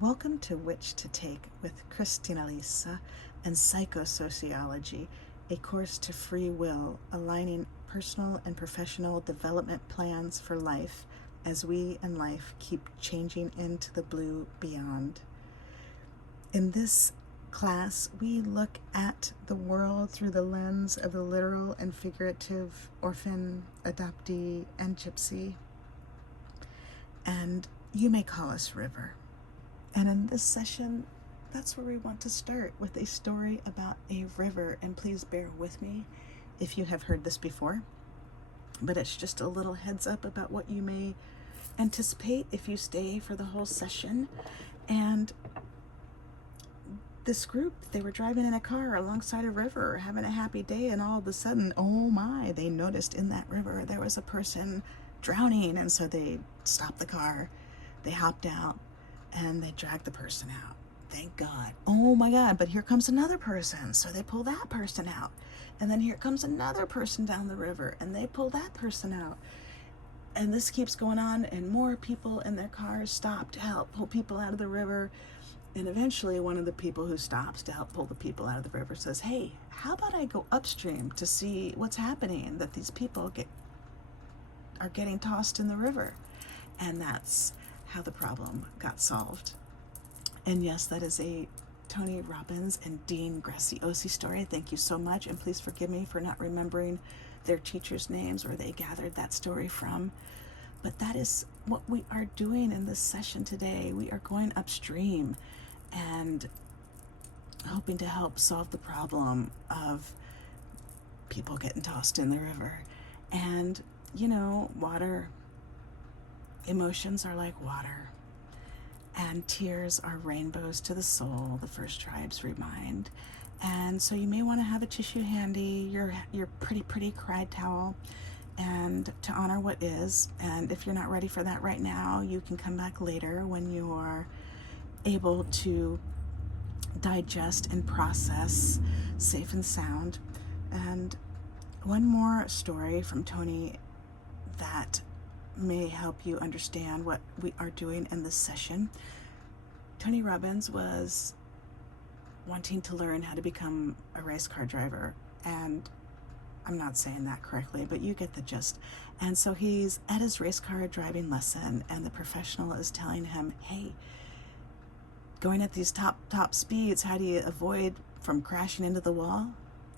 Welcome to Which to Take with Christina Lisa and Psycho Sociology, a course to free will, aligning personal and professional development plans for life as we and life keep changing into the blue beyond. In this class, we look at the world through the lens of the literal and figurative orphan, adoptee, and gypsy. And you may call us River. And in this session, that's where we want to start, with a story about a river. And please bear with me if you have heard this before, but it's just a little heads up about what you may anticipate if you stay for the whole session. And this group, they were driving in a car alongside a river, having a happy day, and all of a sudden, oh my, they noticed in that river there was a person drowning. And so they stopped the car, they hopped out, and they dragged the person out. Thank God. Oh my God, but here comes another person. So they pull that person out. And then here comes another person down the river, and they pull that person out. And this keeps going on, and more people in their cars stop to help pull people out of the river. And eventually one of the people who stops to help pull the people out of the river says, hey, how about I go upstream to see what's happening, that these people are getting tossed in the river. And that's how the problem got solved. And yes, that is a Tony Robbins and Dean Graziosi story. Thank you so much, and please forgive me for not remembering their teachers' names, where they gathered that story from. But that is what we are doing in this session today. We are going upstream and hoping to help solve the problem of people getting tossed in the river. And, you know, water, emotions are like water, and tears are rainbows to the soul, the first tribes remind. And so you may want to have a tissue handy, your pretty cry towel, and to honor what is. And if you're not ready for that right now, you can come back later when you are able to digest and process safe and sound. And one more story from Tony that may help you understand what we are doing in this session. Tony Robbins was wanting to learn how to become a race car driver, and I'm not saying that correctly, but you get the gist. And so he's at his race car driving lesson, and the professional is telling him, hey, going at these top speeds, how do you avoid from crashing into the wall?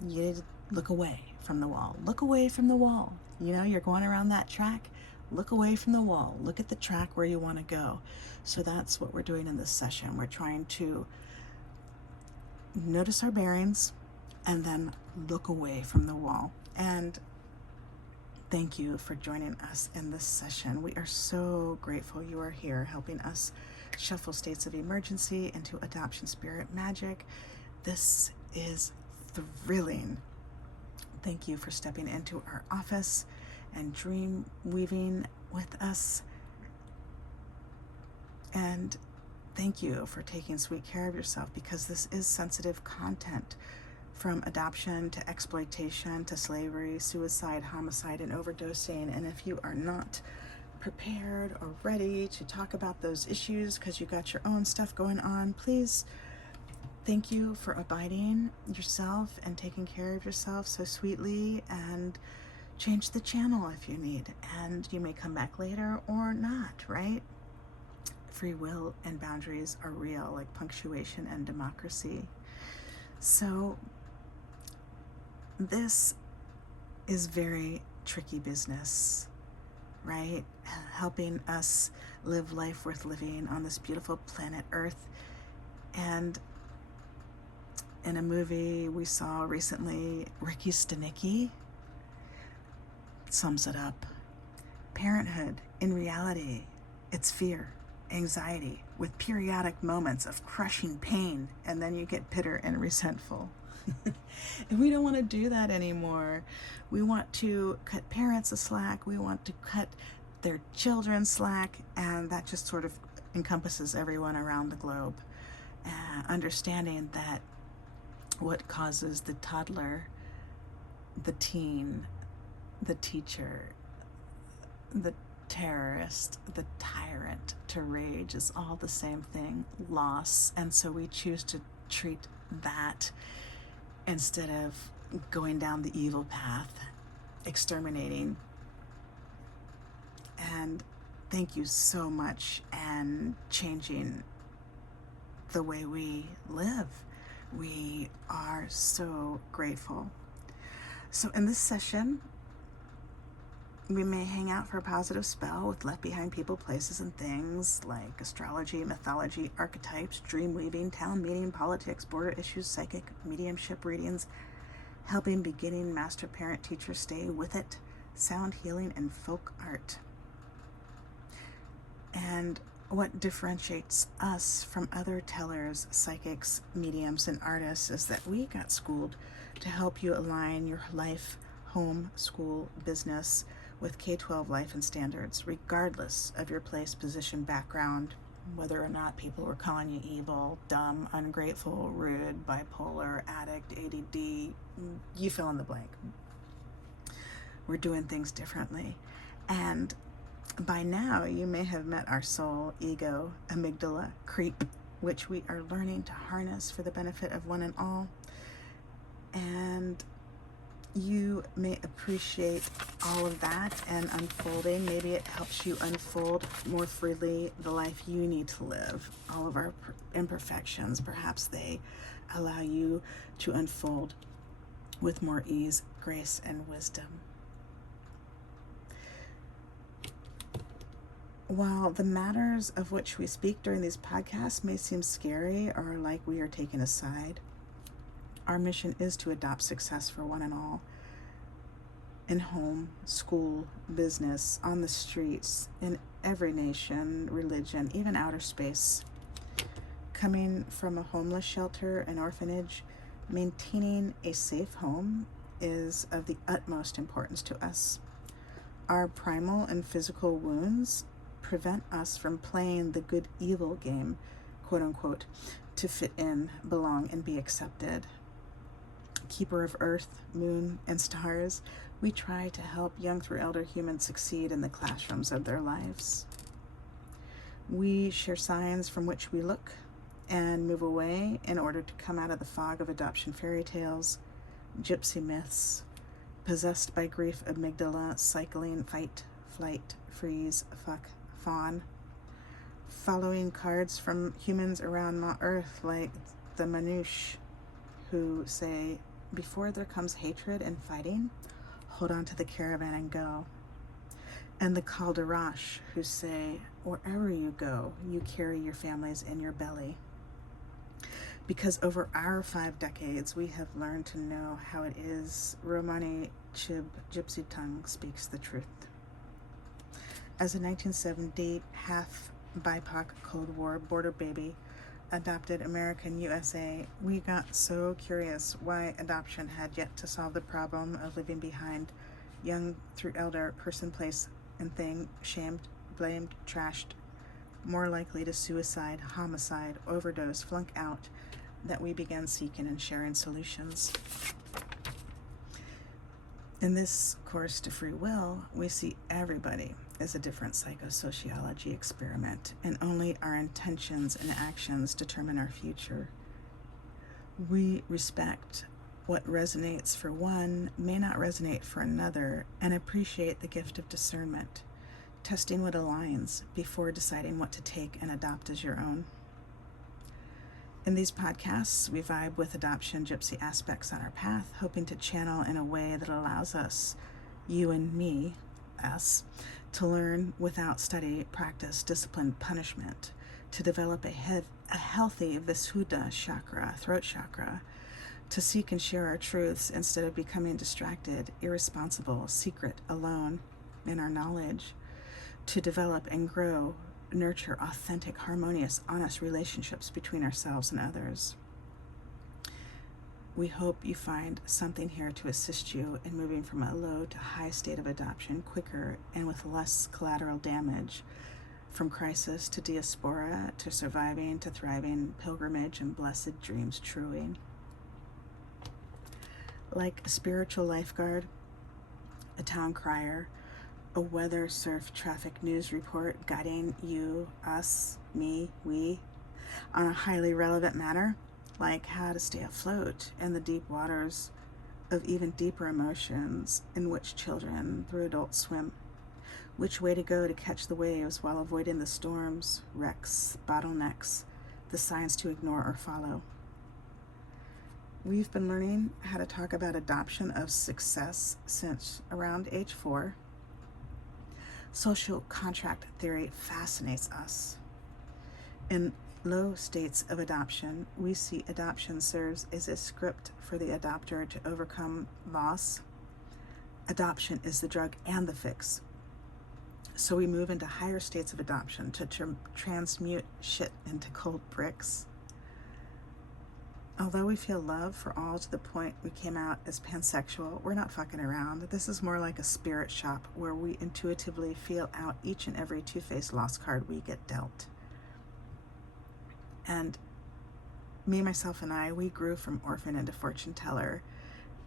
You need to look away from the wall. Look away from the wall. You know, you're going around that track. Look away from the wall. Look at the track where you want to go. So that's what we're doing in this session. We're trying to notice our bearings and then look away from the wall. And thank you for joining us in this session. We are so grateful you are here, helping us shuffle states of emergency into adoption spirit magic. This is thrilling. Thank you for stepping into our office and dream weaving with us. And thank you for taking sweet care of yourself, because this is sensitive content, from adoption to exploitation to slavery, suicide, homicide, and overdosing. And if you are not prepared or ready to talk about those issues because you got your own stuff going on, please, thank you for abiding yourself and taking care of yourself so sweetly, and change the channel if you need, and you may come back later or not, right? Free will and boundaries are real, like punctuation and democracy. So this is very tricky business, right? Helping us live life worth living on this beautiful planet Earth. And in a movie we saw recently, Ricky Stenicki sums it up. Parenthood, in reality, it's fear, anxiety, with periodic moments of crushing pain, and then you get bitter and resentful. And we don't want to do that anymore. We want to cut parents a slack. We want to cut their children slack, and that just sort of encompasses everyone around the globe. Understanding that what causes the toddler, the teen, the teacher, the terrorist, the tyrant to rage is all the same thing, loss. And so we choose to treat that instead of going down the evil path, exterminating. And thank you so much, and changing the way we live. We are so grateful. So in this session, we may hang out for a positive spell with left behind people, places, and things like astrology, mythology, archetypes, dream weaving, town meeting, politics, border issues, psychic, mediumship readings, helping beginning master parent teachers stay with it, sound healing, and folk art. And what differentiates us from other tellers, psychics, mediums, and artists is that we got schooled to help you align your life, home, school, business with K-12 life and standards, regardless of your place, position, background, whether or not people were calling you evil, dumb, ungrateful, rude, bipolar, addict, ADD, you fill in the blank. We're doing things differently. And by now, you may have met our soul, ego, amygdala, creep, which we are learning to harness for the benefit of one and all. And you may appreciate all of that and unfolding. Maybe it helps you unfold more freely the life you need to live. All of our imperfections, perhaps they allow you to unfold with more ease, grace, and wisdom. While the matters of which we speak during these podcasts may seem scary or like we are taken aside, our mission is to adopt success for one and all, in home, school, business, on the streets, in every nation, religion, even outer space. Coming from a homeless shelter, an orphanage, maintaining a safe home is of the utmost importance to us. Our primal and physical wounds prevent us from playing the good evil game, quote unquote, to fit in, belong, and be accepted. Keeper of earth, moon, and stars, we try to help young through elder humans succeed in the classrooms of their lives. We share signs from which we look and move away in order to come out of the fog of adoption fairy tales, gypsy myths, possessed by grief amygdala, cycling, fight, flight, freeze, fuck, fawn, following cards from humans around Ma Earth like the Manouche, who say, before there comes hatred and fighting, hold on to the caravan and go. And the Kalderash, who say, wherever you go, you carry your families in your belly. Because over our 5 decades, we have learned to know how it is. Romani Chib, gypsy tongue, speaks the truth. As a 1970 half BIPOC Cold War border baby, adopted American USA, we got so curious why adoption had yet to solve the problem of living behind, young through elder, person, place, and thing, shamed, blamed, trashed, more likely to suicide, homicide, overdose, flunk out, that we began seeking and sharing solutions. In this course to free will, we see everybody as a different psychosociology experiment, and only our intentions and actions determine our future. We respect what resonates for one may not resonate for another, and appreciate the gift of discernment, testing what aligns before deciding what to take and adopt as your own. In these podcasts, we vibe with adoption gypsy aspects on our path, hoping to channel in a way that allows us, you and me, us, to learn without study, practice, discipline, punishment, to develop a healthy Visuddha chakra, throat chakra, to seek and share our truths instead of becoming distracted, irresponsible, secret, alone in our knowledge, to develop and grow, nurture authentic, harmonious, honest relationships between ourselves and others. We hope you find something here to assist you in moving from a low to high state of adoption quicker and with less collateral damage, from crisis to diaspora, to surviving to thriving, pilgrimage and blessed dreams truing. Like a spiritual lifeguard, a town crier, a weather surf traffic news report guiding you, us, me, we, on a highly relevant matter, like how to stay afloat in the deep waters of even deeper emotions in which children through adults swim, which way to go to catch the waves while avoiding the storms, wrecks, bottlenecks, the signs to ignore or follow. We've been learning how to talk about adoption of success since around age 4. Social contract theory fascinates us. In low states of adoption, we see adoption serves as a script for the adopter to overcome loss. Adoption is the drug and the fix. So we move into higher states of adoption to transmute shit into cold bricks. Although we feel love for all to the point we came out as pansexual, we're not fucking around. This is more like a spirit shop where we intuitively feel out each and every two-faced lost card we get dealt. And me, myself, and I, we grew from orphan into fortune teller.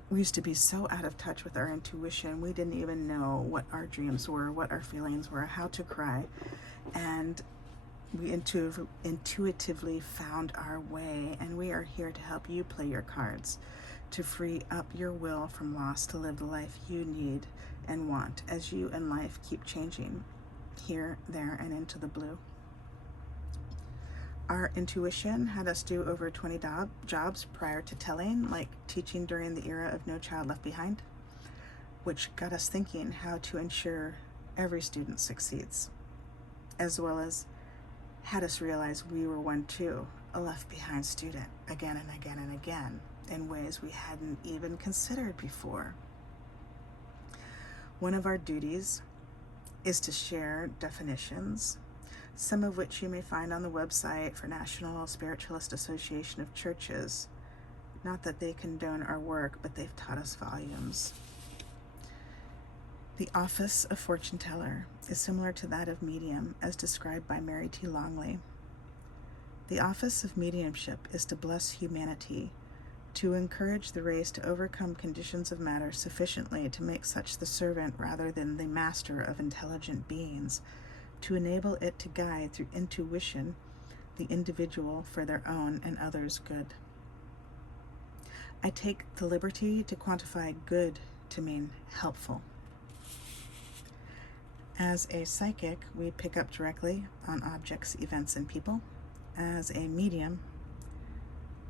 We used to be so out of touch with our intuition, we didn't even know what our dreams were, what our feelings were, how to cry. And we intuitively found our way, and we are here to help you play your cards, to free up your will from loss to live the life you need and want as you and life keep changing, here, there, and into the blue. Our intuition had us do over 20 jobs prior to telling, like teaching during the era of No Child Left Behind, which got us thinking how to ensure every student succeeds, as well as had us realize we were one too, a left behind student, again and again and again, in ways we hadn't even considered before. One of our duties is to share definitions, some of which you may find on the website for National Spiritualist Association of Churches. Not that they condone our work, but they've taught us volumes. The office of fortune teller is similar to that of medium, as described by Mary T. Longley. The office of mediumship is to bless humanity, to encourage the race to overcome conditions of matter sufficiently to make such the servant rather than the master of intelligent beings, to enable it to guide through intuition the individual for their own and others' good. I take the liberty to quantify good to mean helpful. As a psychic, we pick up directly on objects, events, and people. As a medium,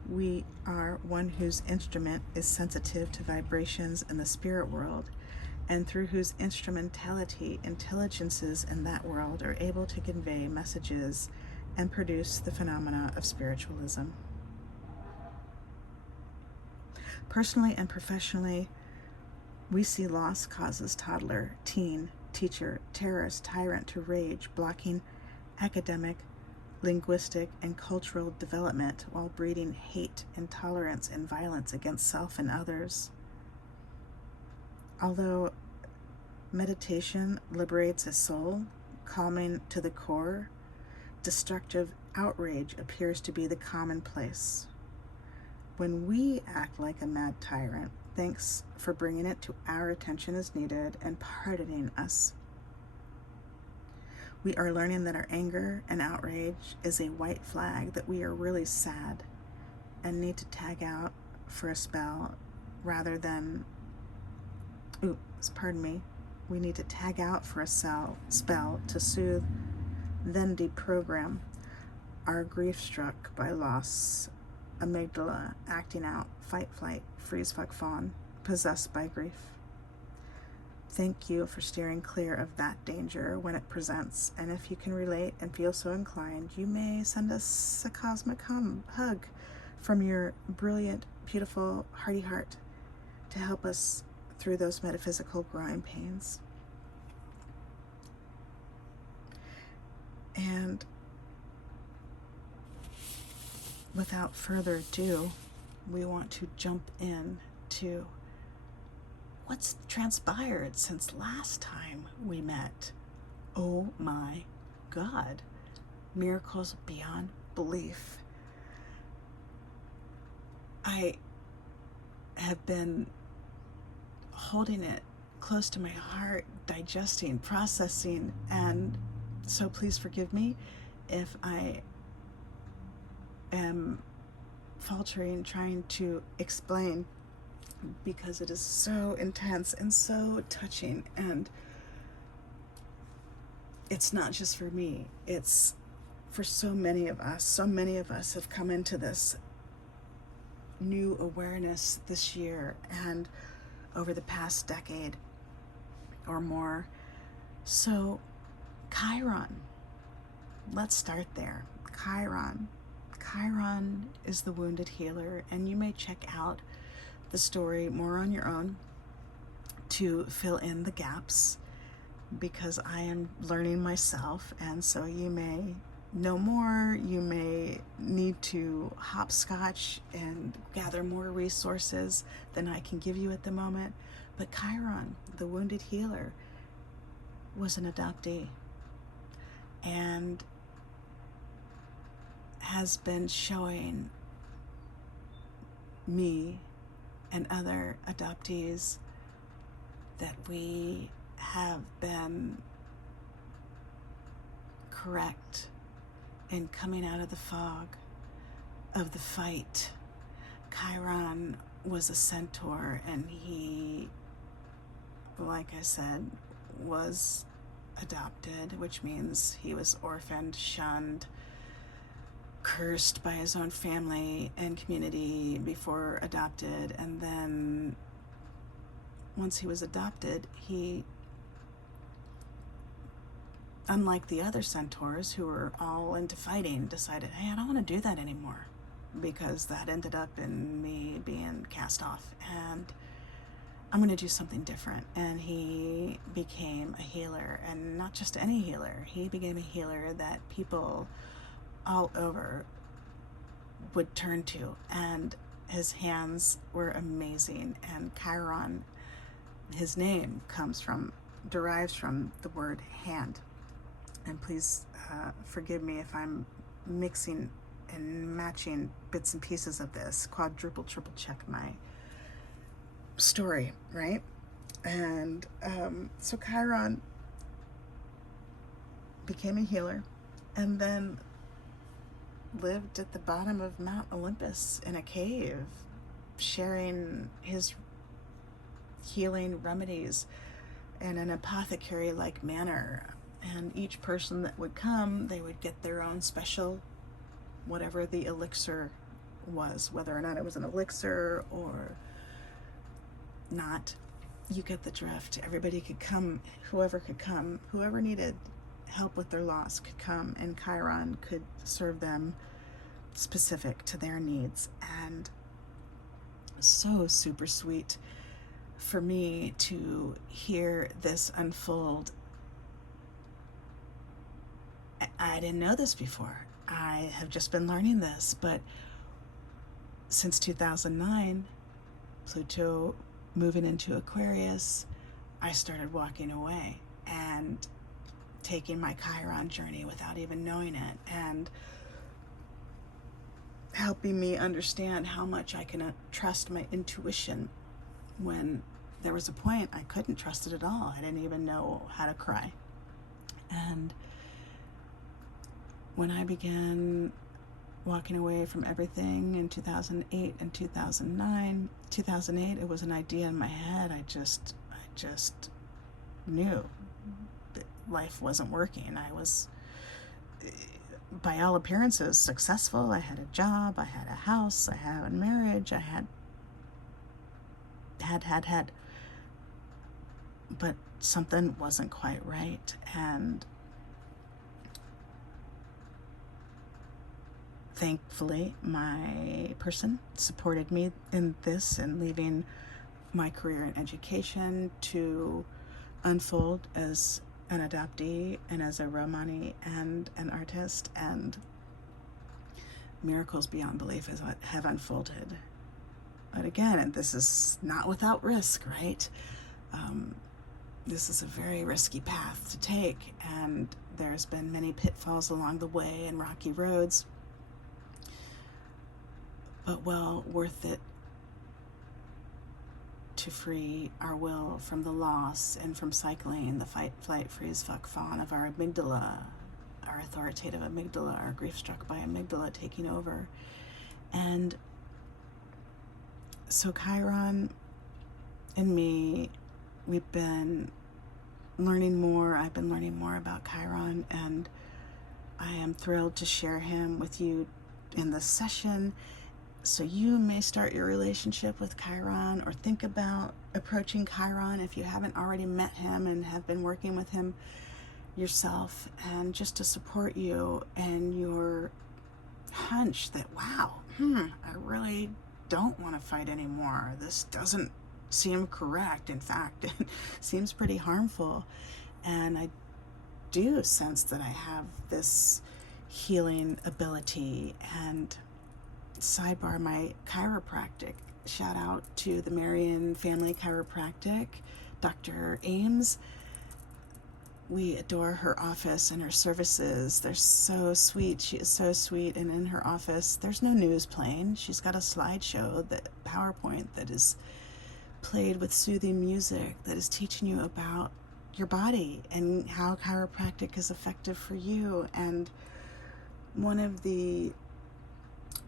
we are one whose instrument is sensitive to vibrations in the spirit world, and through whose instrumentality intelligences in that world are able to convey messages and produce the phenomena of spiritualism. Personally and professionally, we see loss causes toddler, teen, teacher, terrorist, tyrant to rage, blocking academic, linguistic, and cultural development while breeding hate, intolerance, and violence against self and others. Although meditation liberates a soul, calming to the core, destructive outrage appears to be the commonplace. When we act like a mad tyrant, thanks for bringing it to our attention as needed and pardoning us. We are learning that our anger and outrage is a white flag that we are really sad and need to tag out for a spell rather than, we need to tag out for a spell to soothe, then deprogram our grief struck by loss, amygdala acting out, fight, flight, freeze, fuck, fawn, possessed by grief. Thank you for steering clear of that danger when it presents, and if you can relate and feel so inclined, you may send us a cosmic hug from your brilliant, beautiful, hearty heart to help us through those metaphysical growing pains. And without further ado, we want to jump in to what's transpired since last time we met. Oh my God, miracles beyond belief. I have been holding it close to my heart, digesting, processing, and so please forgive me if I am faltering trying to explain, because it is so intense and so touching, and it's not just for me, it's for so many of us. So many of us have come into this new awareness this year and over the past decade or more. So Chiron, let's start there. Chiron is the wounded healer, and you may check out the story more on your own to fill in the gaps, because I am learning myself, and so you may know more, you may need to hopscotch and gather more resources than I can give you at the moment. But Chiron, the wounded healer, was an adoptee and has been showing me and other adoptees that we have been correct in coming out of the fog of the fight. Chiron was a centaur, and he, like I said, was adopted, which means he was orphaned, shunned, cursed by his own family and community before adopted. And then once he was adopted, he, unlike the other centaurs who were all into fighting, decided, hey, I don't want to do that anymore, because that ended up in me being cast off, and I'm going to do something different. And he became a healer, and not just any healer. He became a healer that people all over would turn to, and his hands were amazing. And Chiron, his name derives from the word hand. And please forgive me if I'm mixing and matching bits and pieces of this. Quadruple, triple check my story, right? And so Chiron became a healer, and then lived at the bottom of Mount Olympus in a cave, sharing his healing remedies in an apothecary-like manner. And each person that would come, they would get their own special, whatever the elixir was, whether or not it was an elixir or not. You get the drift. Everybody could come, whoever needed help with their loss could come, and Chiron could serve them specific to their needs. And so super sweet for me to hear this unfold. I didn't know this before. I have just been learning this, but since 2009, Pluto moving into Aquarius, I started walking away and taking my Chiron journey without even knowing it, and helping me understand how much I can trust my intuition when there was a point I couldn't trust it at all. I didn't even know how to cry. And when I began walking away from everything in 2008 and 2008, it was an idea in my head. I just knew that life wasn't working. I was, by all appearances, successful. I had a job, I had a house, I had a marriage, I had, but something wasn't quite right. And thankfully, my person supported me in this, and leaving my career in education to unfold as an adoptee and as a Romani and an artist, and miracles beyond belief have unfolded. But again, and this is not without risk, right? This is a very risky path to take, and there's been many pitfalls along the way and rocky roads, but well worth it to free our will from the loss and from cycling the fight, flight, freeze, fuck, fawn of our amygdala, our authoritative amygdala, our grief-struck by amygdala taking over. And so Chiron and me, we've been learning more. I've been learning more about Chiron, and I am thrilled to share him with you in this session. So you may start your relationship with Chiron, or think about approaching Chiron if you haven't already met him and have been working with him yourself, and just to support you and your hunch that, wow, I really don't want to fight anymore. This doesn't seem correct. In fact, it seems pretty harmful. And I do sense that I have this healing ability. And sidebar, my chiropractic, shout out to the Marion Family Chiropractic, Dr. Ames. We adore her office and her services. They're so sweet. She is so sweet. And in her office, there's no news playing. She's got a slideshow, that PowerPoint, that is played with soothing music, that is teaching you about your body and how chiropractic is effective for you. And one of the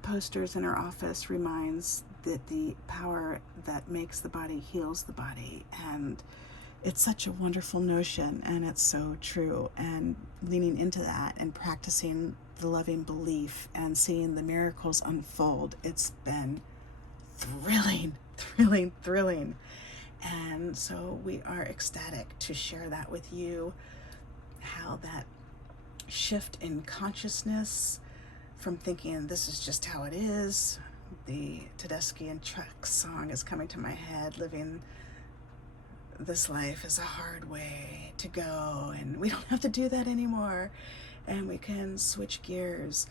posters in her office reminds that the power that makes the body heals the body. And it's such a wonderful notion, and it's so true. And leaning into that and practicing the loving belief and seeing the miracles unfold, it's been thrilling. And so we are ecstatic to share that with you, how that shift in consciousness from thinking this is just how it is. The Tedeschi and Trucks song is coming to my head, living this life is a hard way to go, and we don't have to do that anymore, and we can switch gears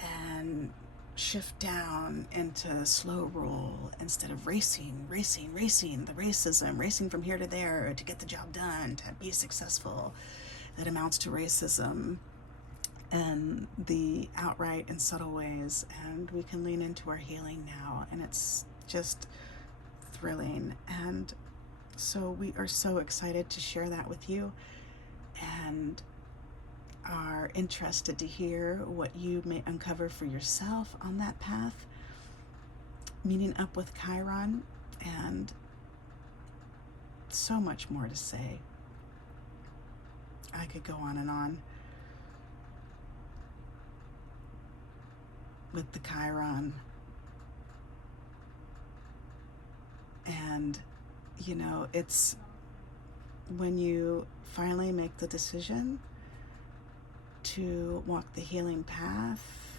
and shift down into slow roll instead of racing, the racism, racing from here to there to get the job done, to be successful. That amounts to racism, and the outright and subtle ways. And we can lean into our healing now, and it's just thrilling. And so we are so excited to share that with you, and are interested to hear what you may uncover for yourself on that path, meeting up with Chiron, and so much more to say. I could go on and on with the Chiron. And you know, it's when you finally make the decision to walk the healing path,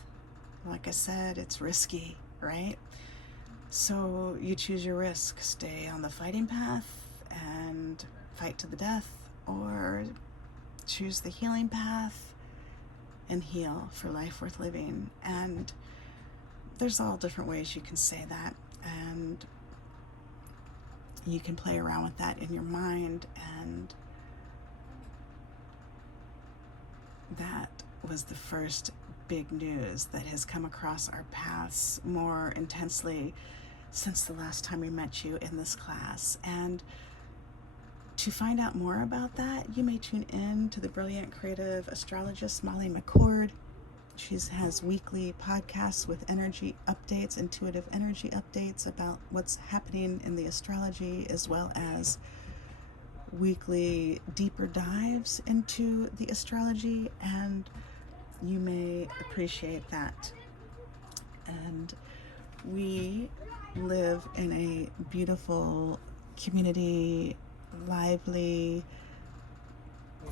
like I said, it's risky, right? So you choose your risk. Stay on the fighting path and fight to the death, or choose the healing path and heal for life worth living. And there's all different ways you can say that, and you can play around with that in your mind. And that was the first big news that has come across our paths more intensely since the last time we met you in this class. And to find out more about that, you may tune in to the brilliant creative astrologist Molly McCord. She has weekly podcasts with energy updates, intuitive energy updates about what's happening in the astrology, as well as weekly deeper dives into the astrology, and you may appreciate that. And we live in a beautiful community, lively,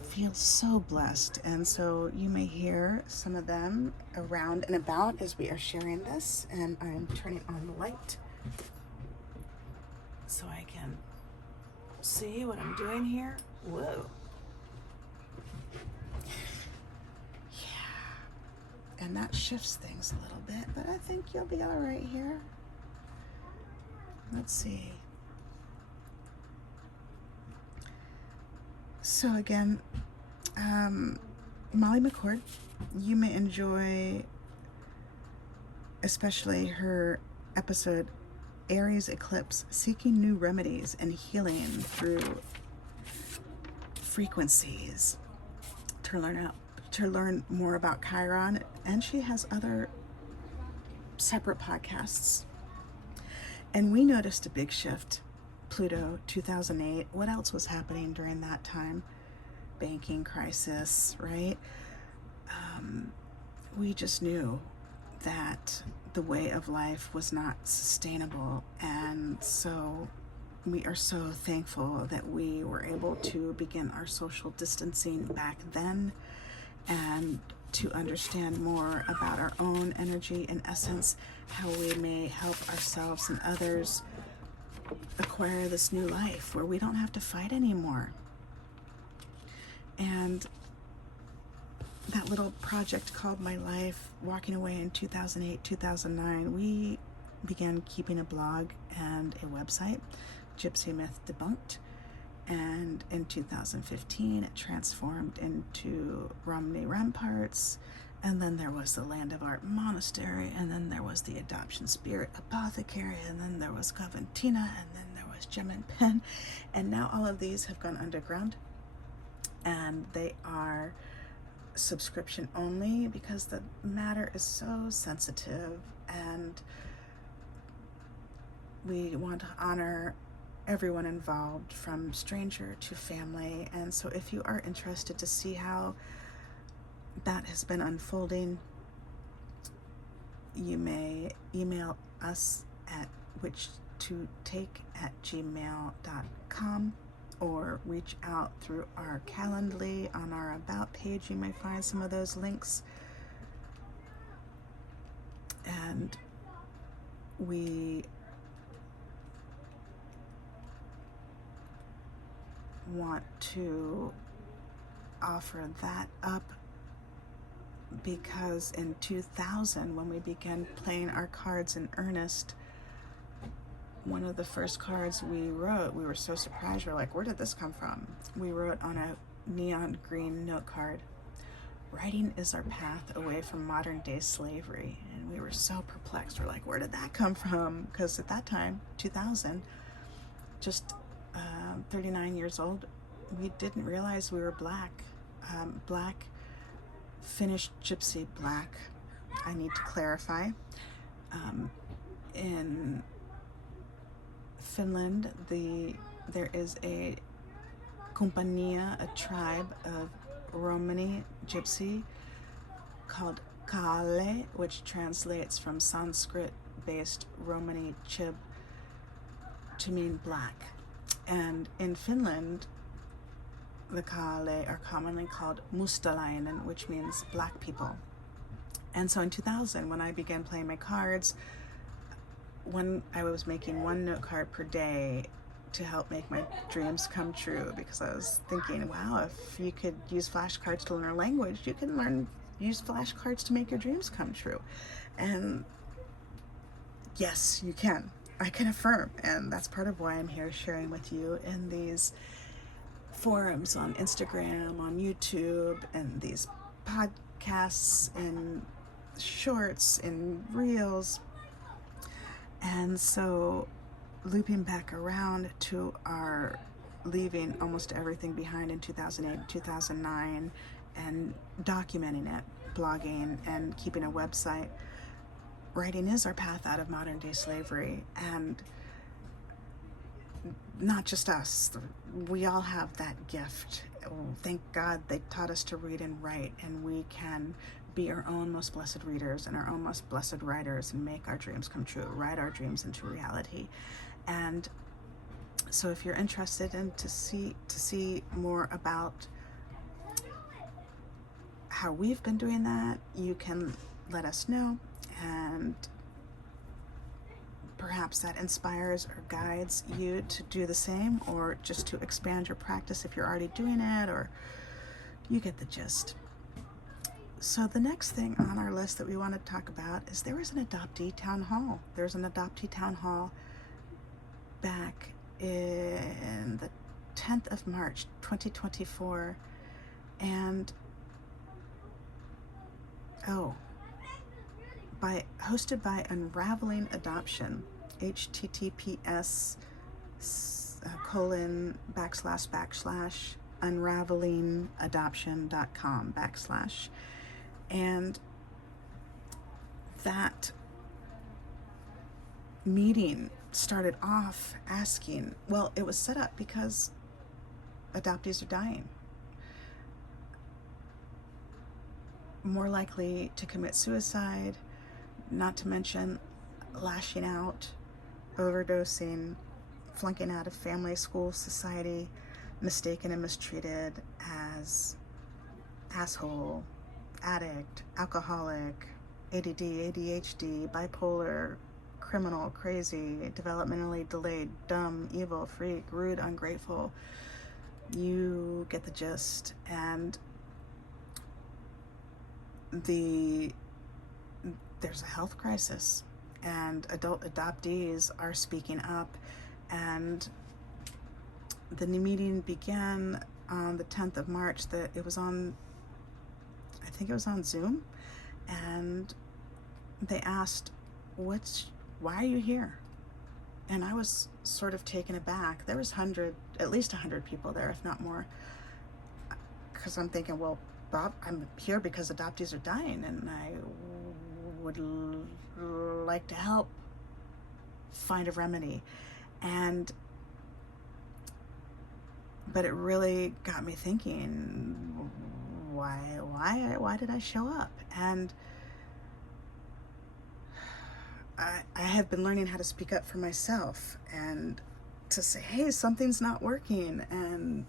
feel so blessed. And so you may hear some of them around and about as we are sharing this. And I'm turning on the light so I can see what I'm doing here. Whoa. Yeah. And that shifts things a little bit, but I think you'll be all right here. Let's see. So again, Molly McCord, you may enjoy especially her episode Aries eclipse, seeking new remedies and healing through frequencies to learn more about Chiron. And she has other separate podcasts. And we noticed a big shift. Pluto, 2008. What else was happening during that time? Banking crisis, right? We just knew that the way of life was not sustainable. And so we are so thankful that we were able to begin our social distancing back then, and to understand more about our own energy and essence, how we may help ourselves and others acquire this new life where we don't have to fight anymore. And that little project called My Life, walking away in 2008, 2009, we began keeping a blog and a website, Gypsy Myth Debunked. And in 2015, it transformed into Romney Ramparts. And then there was the Land of Art Monastery. And then there was the Adoption Spirit Apothecary. And then there was Coventina. And then there was Gem and Pen. And now all of these have gone underground. And they are subscription only because the matter is so sensitive. And we want to honor everyone involved, from stranger to family. And so if you are interested to see how that has been unfolding, you may email us at whichtotake@gmail.com, or reach out through our Calendly on our About page. You may find some of those links. And we want to offer that up because in 2000, when we began playing our cards in earnest, one of the first cards we wrote, we were so surprised. We're like, where did this come from? We wrote on a neon green note card, "Writing is our path away from modern day slavery." And we were so perplexed. We're like, where did that come from? Because at that time, 2000, just 39 years old, we didn't realize we were black. Black, Finnish gypsy black. I need to clarify. In Finland, there is a compania, a tribe of Romani gypsy called Kaale, which translates from Sanskrit-based Romani chib to mean black. And in Finland, the Kaale are commonly called mustalainen, which means black people. And so in 2000, when I began playing my cards, when I was making one note card per day to help make my dreams come true, because I was thinking, wow, if you could use flashcards to learn a language, you can use flashcards to make your dreams come true. And yes, you can. I can affirm. And that's part of why I'm here sharing with you in these forums on Instagram, on YouTube, and these podcasts and shorts and reels. And so looping back around to our leaving almost everything behind in 2008, 2009, and documenting it, blogging, and keeping a website. Writing is our path out of modern day slavery. And not just us, we all have that gift. Thank God they taught us to read and write, and we can be our own most blessed readers and our own most blessed writers and make our dreams come true, write our dreams into reality. And so if you're interested in to see more about how we've been doing that, you can let us know, and perhaps that inspires or guides you to do the same, or just to expand your practice if you're already doing it, or you get the gist. So the next thing on our list that we want to talk about is there was an adoptee town hall. There's an adoptee town hall back in the 10th of March, 2024. And hosted by Unraveling Adoption. https://unravelingadoption.com/ and that meeting started off asking, well, it was set up because adoptees are dying, more likely to commit suicide, not to mention lashing out, overdosing, flunking out of family, school, society, mistaken and mistreated as asshole, addict, alcoholic, ADD, ADHD, bipolar, criminal, crazy, developmentally delayed, dumb, evil, freak, rude, ungrateful. You get the gist. And there's a health crisis, and adult adoptees are speaking up, and the meeting began on the 10th of March. I think it was on Zoom, and they asked, why are you here? And I was sort of taken aback. There was at least 100 people there, if not more, because I'm thinking, well, Bob, I'm here because adoptees are dying, and I would like to help find a remedy. But it really got me thinking, why did I show up? And I have been learning how to speak up for myself and to say, hey, something's not working. And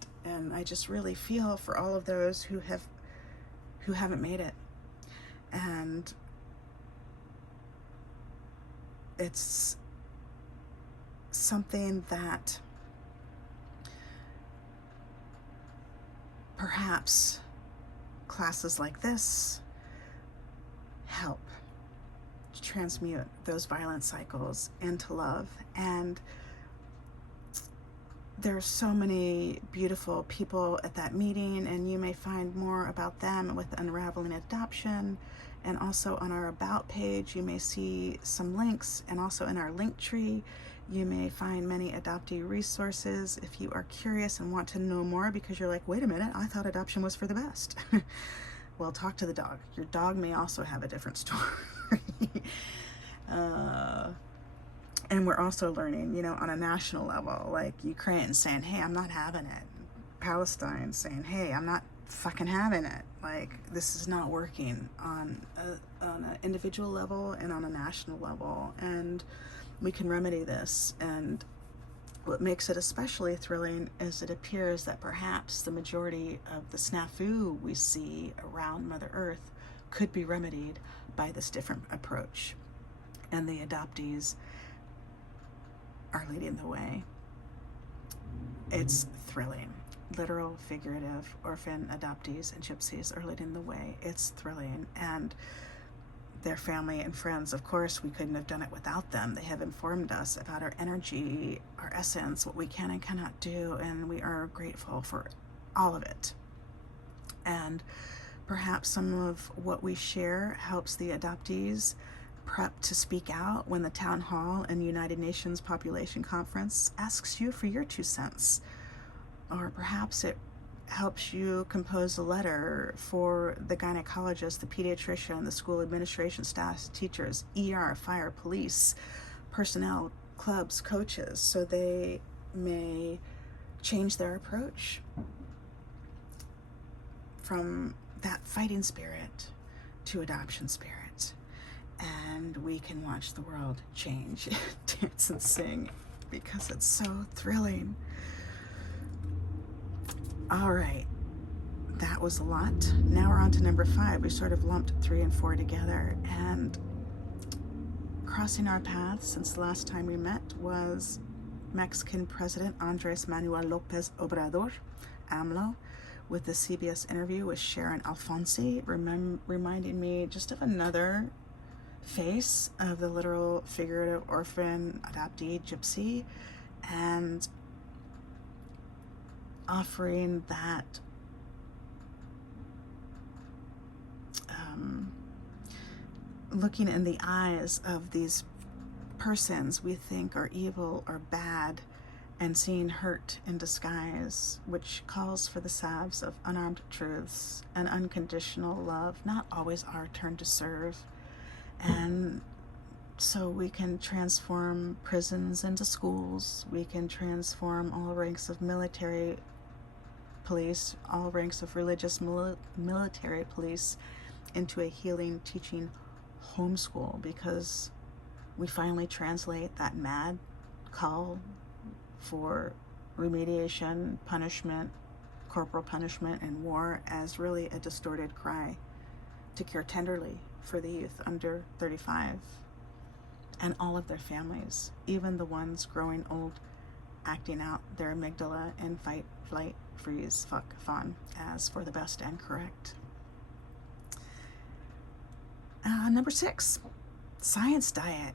I just really feel for all of those who haven't made it. And it's something that perhaps classes like this help to transmute those violent cycles into love. And there's so many beautiful people at that meeting, and you may find more about them with Unraveling Adoption. And also on our About page, you may see some links, and also in our link tree, you may find many adoptee resources if you are curious and want to know more, because you're like, wait a minute, I thought adoption was for the best. Well, talk to the dog. Your dog may also have a different story. And we're also learning, on a national level, like Ukraine saying, hey, I'm not having it. Palestine saying, hey, I'm not fucking having it. Like, this is not working on an individual level and on a national level. And we can remedy this. And what makes it especially thrilling is it appears that perhaps the majority of the snafu we see around Mother Earth could be remedied by this different approach. And the adoptees are leading the way. It's thrilling. Literal, figurative, orphan adoptees and gypsies are leading the way. It's thrilling. And their family and friends, of course, we couldn't have done it without them. They have informed us about our energy, our essence, what we can and cannot do, and we are grateful for all of it. And perhaps some of what we share helps the adoptees prep to speak out when the Town Hall and United Nations Population Conference asks you for your 2 cents. Or perhaps it helps you compose a letter for the gynecologist, the pediatrician, the school administration staff, teachers, ER, fire, police, personnel, clubs, coaches, so they may change their approach from that fighting spirit to adoption spirit. And we can watch the world change, dance and sing, because it's so thrilling. All right, that was a lot. Now we're on to number 5. We sort of lumped 3 and 4 together, and crossing our paths since the last time we met was Mexican President Andrés Manuel López Obrador, AMLO, with the CBS interview with Sharon Alfonsi, reminding me just of another face of the literal, figurative, orphan, adoptee, gypsy, and offering that looking in the eyes of these persons we think are evil or bad and seeing hurt in disguise, which calls for the salves of unarmed truths and unconditional love, not always our turn to serve. And so we can transform prisons into schools. We can transform all ranks of military police, all ranks of religious military police into a healing, teaching homeschool, because we finally translate that mad call for remediation, punishment, corporal punishment, and war as really a distorted cry to care tenderly for the youth under 35 and all of their families, even the ones growing old, acting out their amygdala in fight, flight, freeze, fuck, fawn, as for the best and correct. Number 6, science diet.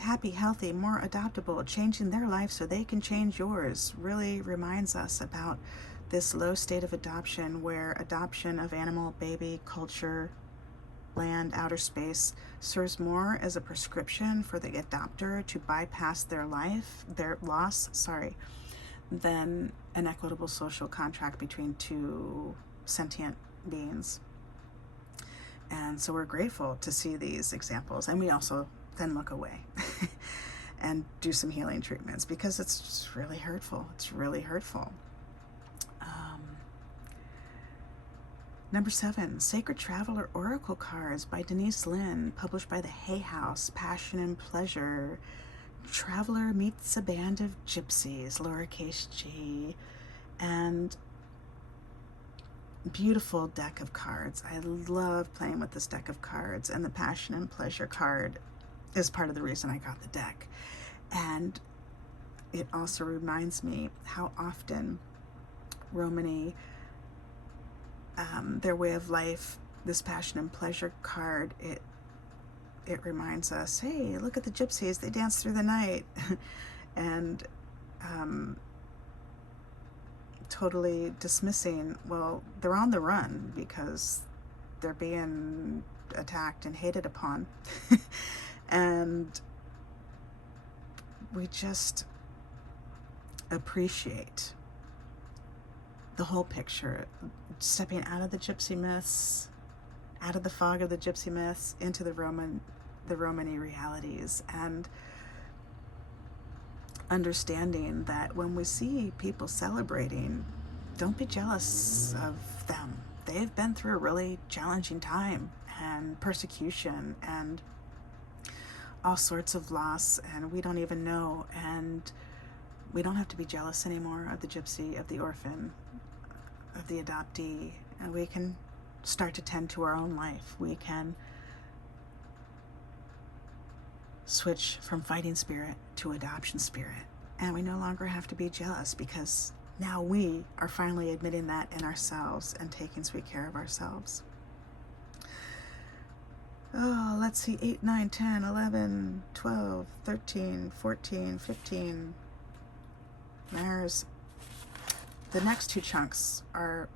Happy, healthy, more adaptable, changing their life so they can change yours, really reminds us about this low state of adoption, where adoption of animal, baby, culture, land, outer space serves more as a prescription for the adopter to bypass their loss, than an equitable social contract between two sentient beings. And so we're grateful to see these examples, and we also then look away and do some healing treatments, because it's just really hurtful. It's really hurtful. Number 7, Sacred Traveler Oracle Cards by Denise Lynn, published by the Hay House. Passion and pleasure. Traveler meets a band of gypsies, lowercase g, and beautiful deck of cards. I love playing with this deck of cards, and the passion and pleasure card is part of the reason I got the deck. And it also reminds me how often Romani, their way of life, this passion and pleasure card, it reminds us, hey, look at the gypsies, they dance through the night. And totally dismissing, well, they're on the run because they're being attacked and hated upon. And we just appreciate the whole picture, stepping out of the gypsy myths, out of the fog of the gypsy myths, into the Romani realities, and understanding that when we see people celebrating, don't be jealous of them. They've been through a really challenging time, and persecution, and all sorts of loss, and we don't even know. And we don't have to be jealous anymore of the gypsy, of the orphan, of the adoptee, and we can start to tend to our own life. We can switch from fighting spirit to adoption spirit, and we no longer have to be jealous, because now we are finally admitting that in ourselves and taking sweet care of ourselves. Oh, let's see, 8, 9, 10, 11, 12, 13, 14, 15. There's the next 2 chunks are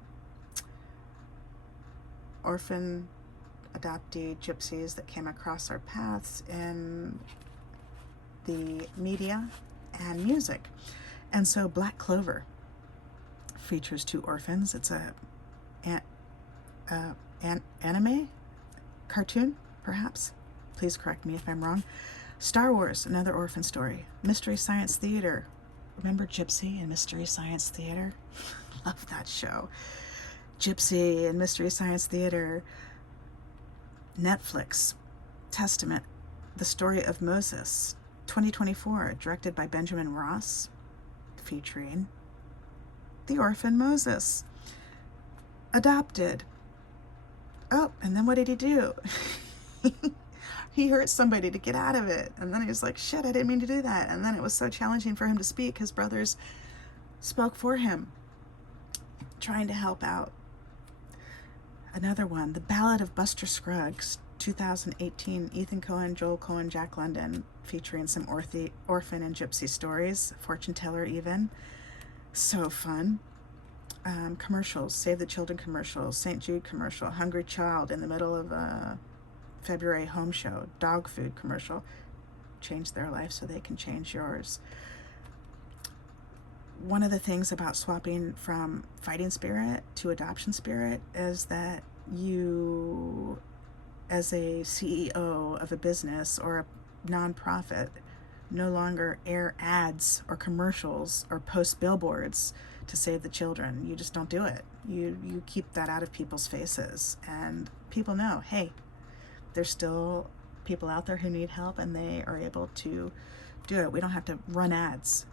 orphan, adoptee, gypsies that came across our paths in the media and music. And so Black Clover features 2 orphans. It's a anime cartoon, perhaps. Please correct me if I'm wrong. Star Wars, another orphan story. Mystery Science Theater. Remember Gypsy and Mystery Science Theater? Love that show. Gypsy and Mystery Science Theater. Netflix, Testament, the story of Moses, 2024, directed by Benjamin Ross, featuring the orphan Moses. Adopted. Oh, and then what did he do? He hurt somebody to get out of it. And then he was like, shit, I didn't mean to do that. And then it was so challenging for him to speak. His brothers spoke for him, trying to help out. Another one, The Ballad of Buster Scruggs, 2018, Ethan Coen, Joel Coen, Jack London, featuring some orphan and gypsy stories, fortune teller even. So fun. Commercials, Save the Children commercials, St. Jude commercial, Hungry Child in the middle of a February home show, dog food commercial, change their life so they can change yours. One of the things about swapping from fighting spirit to adoption spirit is that you, as a CEO of a business or a nonprofit, no longer air ads or commercials or post billboards to save the children. You just don't do it. You keep that out of people's faces, and people know, hey, there's still people out there who need help, and they are able to do it. We don't have to run ads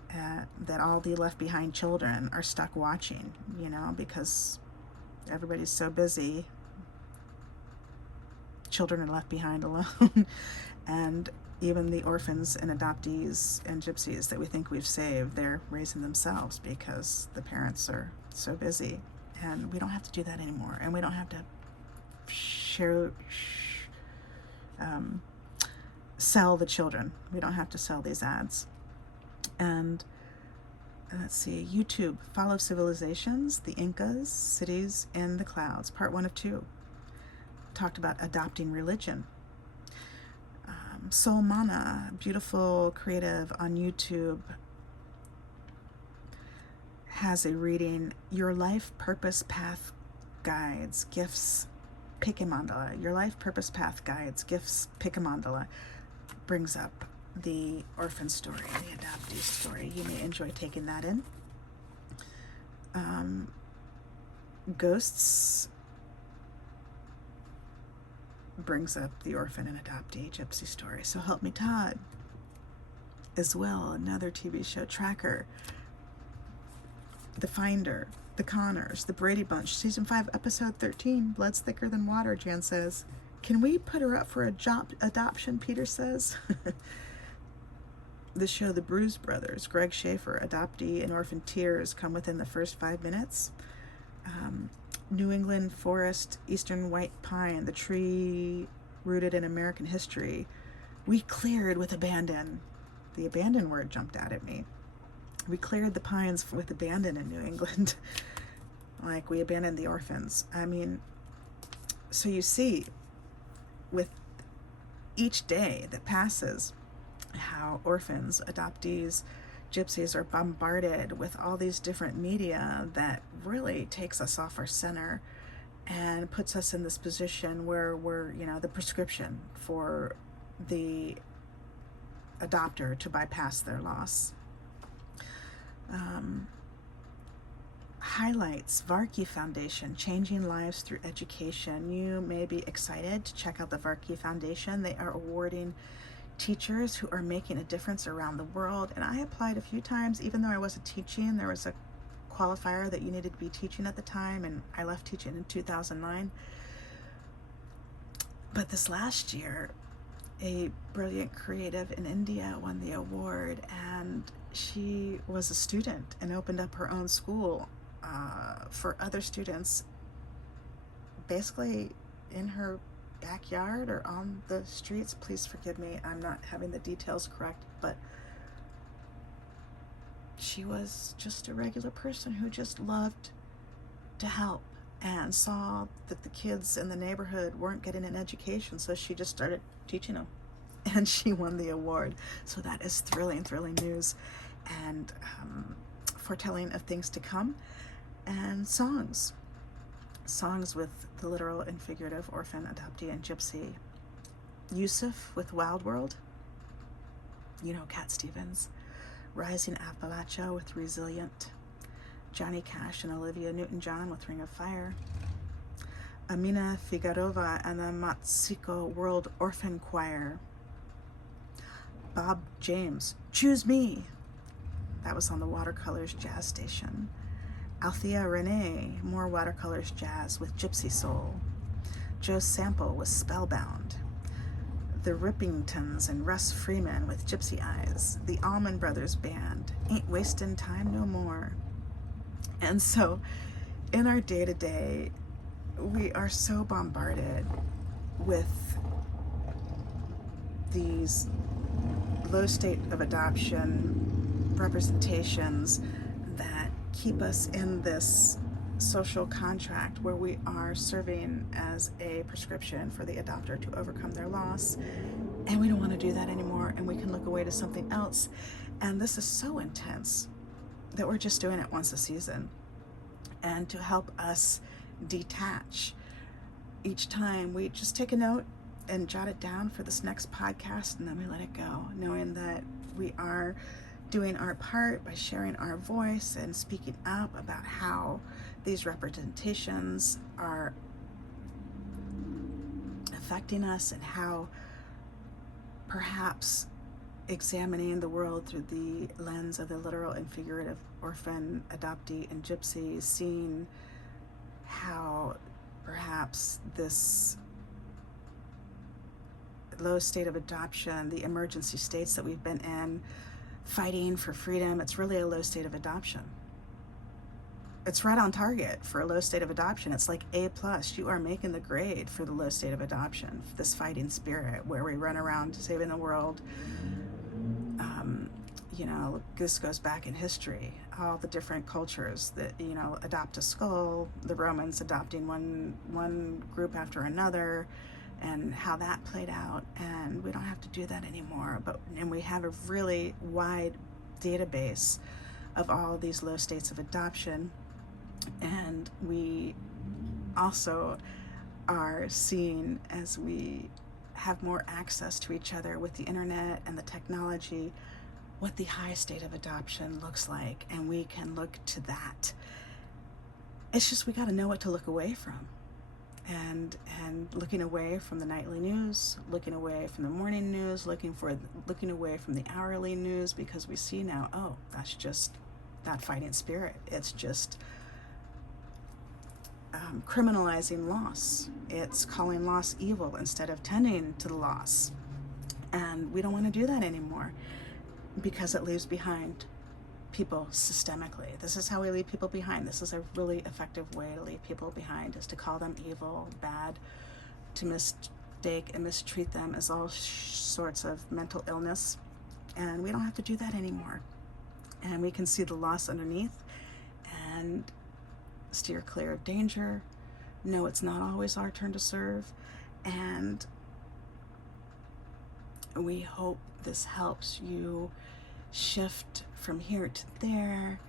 that all the left behind children are stuck watching, because everybody's so busy. Children are left behind alone. And even the orphans and adoptees and gypsies that we think we've saved, they're raising themselves because the parents are so busy. And we don't have to do that anymore. And we don't have to sell the children. We don't have to sell these ads. And let's see, YouTube, Fall of Civilizations, the Incas, Cities in the Clouds, part 1 of 2. Talked about adopting religion. Soul Mana, beautiful creative on YouTube, has a reading, Your Life Purpose Path Guides, Gifts, Pick a Mandala. Your Life Purpose Path Guides, Gifts, Pick a Mandala. Brings up the orphan story, the adoptee story. You may enjoy taking that in. Ghosts brings up the orphan and adoptee gypsy story. So Help Me Todd as well, another TV show. Tracker, The Finder, The Connors, The Brady Bunch, season 5, episode 13, Blood's Thicker Than Water, Jan says. Can we put her up for adoption, Peter says. The show The Bruise Brothers, Greg Schaefer, adoptee and orphan tears come within the first 5 minutes. New England forest, eastern white pine, the tree rooted in American history. We cleared with abandon. The abandon word jumped out at me. We cleared the pines with abandon in New England. Like we abandoned the orphans. I mean, so you see, with each day that passes, how orphans, adoptees, gypsies are bombarded with all these different media that really takes us off our center and puts us in this position where we're, the prescription for the adopter to bypass their loss. Highlights Varkey Foundation, Changing Lives Through Education. You may be excited to check out the Varkey Foundation. They are awarding teachers who are making a difference around the world. And I applied a few times, even though I wasn't teaching. There was a qualifier that you needed to be teaching at the time, and I left teaching in 2009. But this last year, a brilliant creative in India won the award, and she was a student and opened up her own school for other students, basically in her backyard or on the streets. Please forgive me, I'm not having the details correct, but she was just a regular person who just loved to help and saw that the kids in the neighborhood weren't getting an education, so she just started teaching them, and she won the award. So that is thrilling news, and foretelling of things to come. And songs with the literal and figurative orphan, adoptee, and gypsy. Yusuf with Wild World, Cat Stevens. Rising Appalachia with Resilient. Johnny Cash and Olivia Newton-John with Ring of Fire. Amina Figarova and the Matsiko World Orphan Choir. Bob James, Choose Me. That was on the Watercolors Jazz Station. Althea Renee, more Watercolors Jazz with Gypsy Soul. Joe Sample with Spellbound. The Rippingtons and Russ Freeman with Gypsy Eyes. The Allman Brothers Band, Ain't Wastin' Time No More. And so, in our day-to-day, we are so bombarded with these low state of adoption representations that keep us in this social contract where we are serving as a prescription for the adopter to overcome their loss. And we don't want to do that anymore, and we can look away to something else. And this is so intense that we're just doing it once a season. And to help us detach, each time we just take a note and jot it down for this next podcast, and then we let it go, knowing that we are doing our part by sharing our voice and speaking up about how these representations are affecting us, and how perhaps examining the world through the lens of the literal and figurative orphan, adoptee, and gypsy, seeing how perhaps this low state of adoption, the emergency states that we've been in, fighting for freedom, it's really a low state of adoption. It's right on target for a low state of adoption. It's like A+. You are making the grade for the low state of adoption, this fighting spirit where we run around saving the world. This goes back in history, all the different cultures that, adopt a skull, the Romans adopting one group after another, and how that played out. And we don't have to do that anymore. And we have a really wide database of all these low states of adoption. And we also are seeing, as we have more access to each other with the internet and the technology, what the high state of adoption looks like, and we can look to that. It's just, we got to know what to look away from, and looking away from the nightly news, looking away from the morning news, looking away from the hourly news, because we see now, oh, that's just that fighting spirit. It's just criminalizing loss. It's calling loss evil instead of tending to the loss. And we don't want to do that anymore, because it leaves behind people systemically. This is how we leave people behind. This is a really effective way to leave people behind, is to call them evil, bad, to mistake and mistreat them as all sorts of mental illness. And we don't have to do that anymore. And we can see the loss underneath and steer clear of danger. No, it's not always our turn to serve. And we hope this helps you shift from here to there,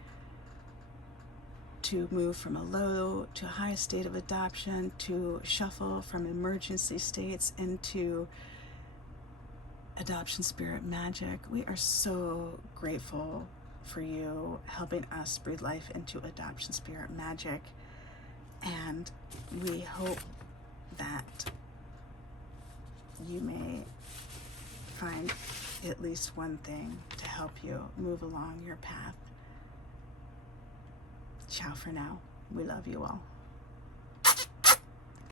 to move from a low to a high state of adoption, to shuffle from emergency states into adoption spirit magic. We are so grateful for you helping us breathe life into adoption spirit magic, and we hope that you may find at least one thing to help you move along your path. Ciao for now. We love you all.